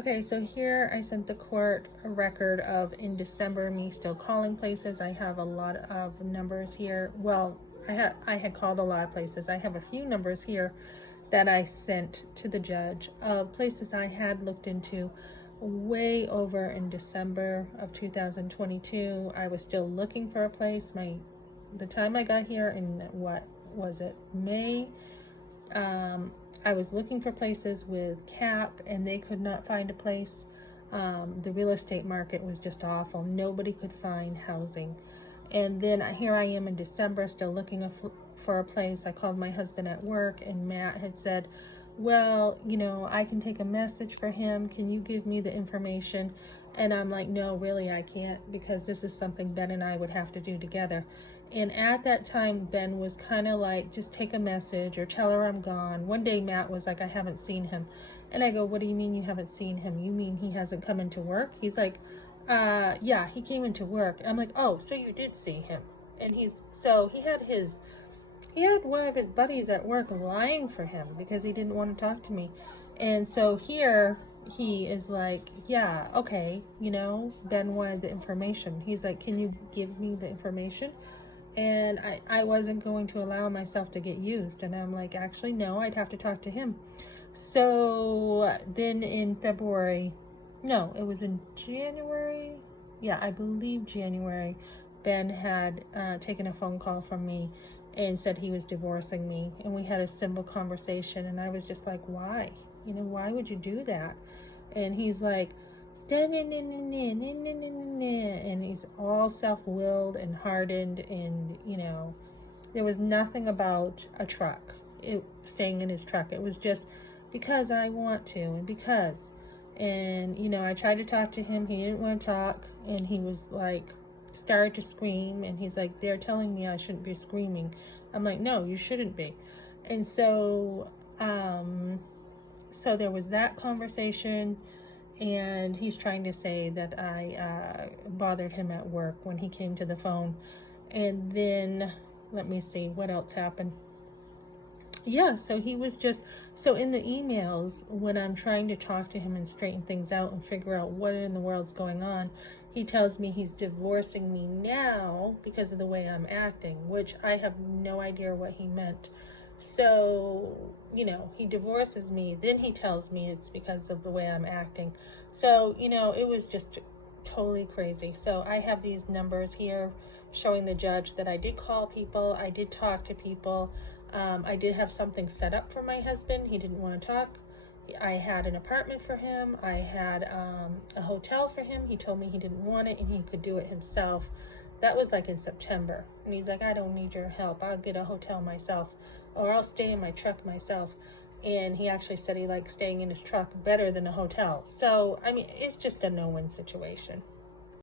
Okay, so here I sent the court a record of in December me still calling places. I have a lot of numbers here. Well, I had called a lot of places. I have a few numbers here that I sent to the judge of places I had looked into way over in December of 2022. I was still looking for a place. The time I got here in what was it, May? I was looking for places with CAP and they could not find a place. The real estate market was just awful. Nobody could find housing. And then here I am in December still looking for a place. I called my husband at work and Matt had said, well, I can take a message for him. Can you give me the information? And I'm like, no, really, I can't, because this is something Ben and I would have to do together. And at that time, Ben was kind of like, just take a message or tell her I'm gone. One day, Matt was like, I haven't seen him. And I go, what do you mean you haven't seen him? You mean he hasn't come into work? He's like, yeah, he came into work. I'm like, oh, so you did see him. And he had one of his buddies at work lying for him because he didn't want to talk to me. And so here he is like, yeah, okay, Ben wanted the information. He's like, can you give me the information? And I wasn't going to allow myself to get used. And I'm like, actually, no, I'd have to talk to him. So then in February, no, it was in January. Yeah, I believe January, Ben had taken a phone call from me and said he was divorcing me. And we had a simple conversation. And I was just like, why? Why would you do that? And he's like, and he's all self-willed and hardened, and there was nothing about a truck, staying in his truck. It was just because I want to, and I tried to talk to him. He didn't want to talk, and he was like, started to scream, and he's like, they're telling me I shouldn't be screaming. I'm like, no, you shouldn't be. And so there was that conversation. And he's trying to say that I bothered him at work when he came to the phone. And then, let me see, what else happened? Yeah, so he was so in the emails, when I'm trying to talk to him and straighten things out and figure out what in the world's going on, he tells me he's divorcing me now because of the way I'm acting, which I have no idea what he meant. So, he divorces me, then he tells me it's because of the way I'm acting. So, it was just totally crazy. So I have these numbers here showing the judge that I did call people, I did talk to people, I did have something set up for my husband. He didn't want to talk. I had an apartment for him. I had a hotel for him. He told me he didn't want it and he could do it himself. That was like in September. And he's like, I don't need your help. I'll get a hotel myself, or I'll stay in my truck myself. And he actually said he likes staying in his truck better than a hotel. So, it's just a no-win situation.